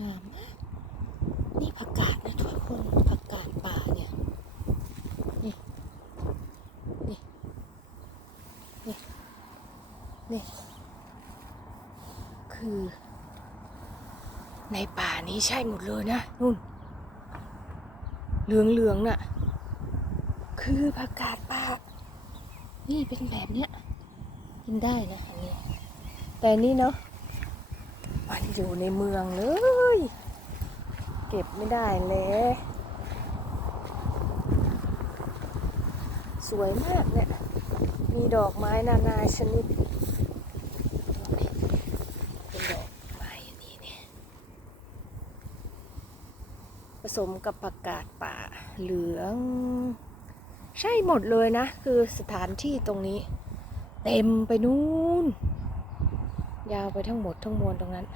งามมาก นี่ผักกาดนะทุกคนผักกาดป่าเนี่ย นี่ นี่ นี่ นี่ คือ ในป่านี้ใช่หมดเลยนะนุ่น เหลืองเหลืองๆน่ะ คือผักกาดป่า นี่เป็นแบบเนี้ย กินได้นะอันนี้ แต่นี่เนาะ มันอยู่ในเมืองเลย เก็บไม่ได้เลย สวยมากเนี่ย มีดอกไม้นานาชนิดเป็นดอกไม้อันนี้เนี่ยผสมกับผักกาดป่าเหลือง ใช่หมดเลยนะ คือสถานที่ตรงนี้ เต็มไปนู่นยาวไปทั้งหมดทั้งมวลตรงนั้น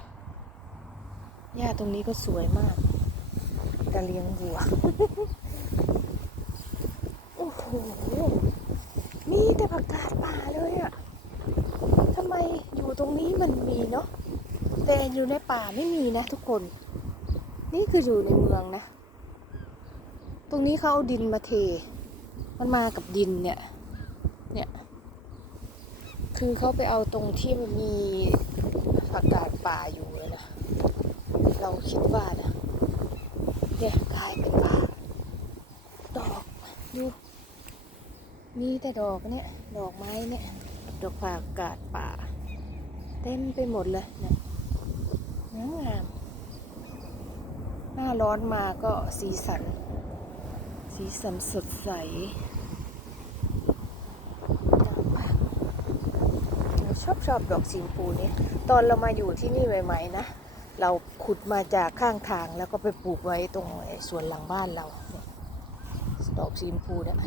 หญ้าตรงนี้ก็สวยมากแต่เลี้ยงวัว โอ้โห มีแต่ผักกาดป่าเลยอะทำไมอยู่ตรงนี้มันมีเนาะ แต่อยู่ในป่าไม่มีนะทุกคน นี่คืออยู่ในเมืองนะ ตรงนี้เขาเอาดินมาเท มันมากับดินเนี่ย เนี่ย คือเขาไปเอาตรงที่มันมีผักกาดป่าอยู่เลยนะ เราคิดว่านะเนี่ยกลายเป็นป่าดอกดูมีแต่ดอกเนี่ย ดอกไม้เนี่ย ดอกผักกาดป่า เต็มไปหมดเลยเนี่ยงามงามหน้าร้อนมาก็สีสัน สีสันสดใสชอบชอบดอกสีชมพูเนี่ยตอนเรามาอยู่ที่นี่ใหม่ๆนะ เราขุดมาจากข้างทางแล้วก็ไปปลูกไว้ตรงสวนหลังบ้านเราดอกสีชมพูเนี่ย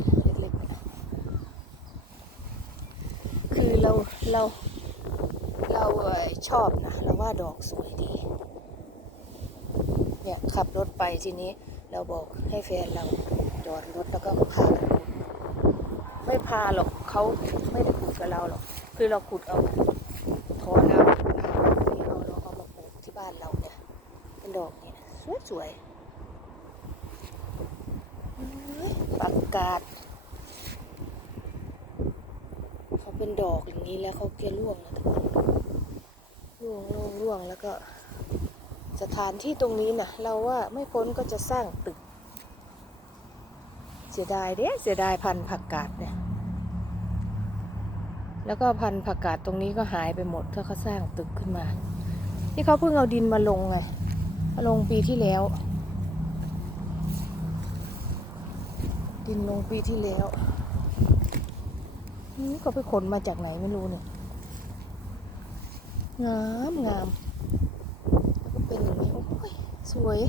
เล็กๆคือเราเราเราชอบนะเราว่าดอกสวยดี เนี่ยขับรถไปทีนี้เราบอกให้แฟนเราจอดรถแล้วก็พากันขุดไม่พาหรอกเขาไม่ได้ขุดกับเราหรอก คือเราขุดเอาถอนเอา ดอกเนี่ยสวยสวยปักกาดเขาเป็นดอกอย่างนี้แล้วเขาเกลียร่วงนะทุกคนร่วงร่วงร่วงแล้วก็ สถานที่ตรงนี้นะเราว่าไม่พ้นก็จะสร้างตึก เสียดายเด้เสียดายพันผักกาดเนี่ยแล้วก็พันผักกาดตรงนี้ก็หายไปหมดถ้าเขาสร้างตึกขึ้นมา ที่เขาเพิ่งเอาดินมาลงไง ลงปีที่แล้ว ดินลงปีที่แล้วนี่เขาไปขนมาจากไหนไม่รู้เนี่ยงามงามก็เป็นอย่างนี้โอ้ยสวย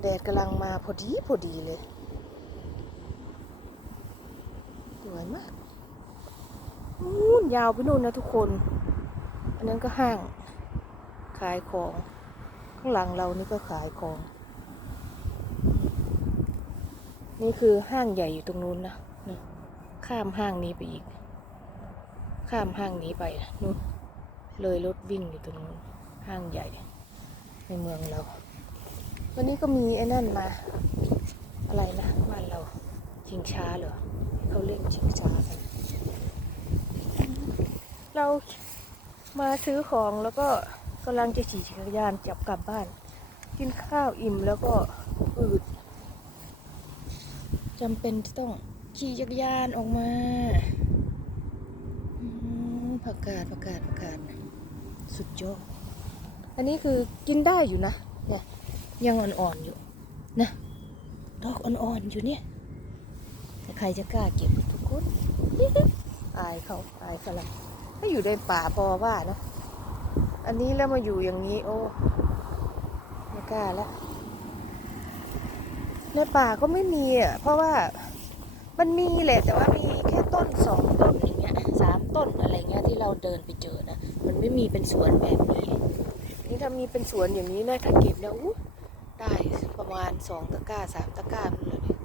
แดดกำลังมาพอดีพอดีเลย สวยมากนู่นยาวไปนู่นนะทุกคน อันนั้นก็ห้างขายของ ข้างหลังเรานี่ก็ขายของ นี่คือห้างใหญ่อยู่ตรงนู้นนะนะข้ามห้างนี้ไปอีก ข้ามห้างนี้ไปนะนู่นเลยรถวิ่งอยู่ตรงนู้นห้างใหญ่ ในเมืองเรา วันนี้ก็มีไอ้นั่นมา อะไรนะบ้านเราชิงช้าเหรอเขาเล่นชิงช้ากันเรามาซื้อของแล้วก็ กำลังจะขี่จักรยานจับกลับบ้าน กินข้าวอิ่มแล้วก็อืดจำเป็นจะต้องขี่จักรยานออกมาผักกาดผักกาดผักกาดสุดยอดอันนี้คือกินได้อยู่นะ เนี่ย ยังอ่อนๆอยู่นะดอกอ่อนๆอยู่เนี่ยใครจะกล้าเก็บทุกคนอายเขาอายเขาละถ้าอยู่ในป่าพอว่าเนอะ อันนี้แล้วมาอยู่อย่างนี้ โอ้ไม่กล้าแล้วในป่าก็ไม่มีอะเพราะว่ามันมีแหละแต่ว่ามีแค่ต้นสองต้นอย่างเงี้ยสามต้นอะไรเงี้ยที่เราเดินไปเจอนะมันไม่มีเป็นสวนแบบนี้ นี่ถ้ามีเป็นสวนอย่างนี้นะถ้าเก็บแล้วอู้ได้ประมาณสองตะกร้าสามตะกร้าเลย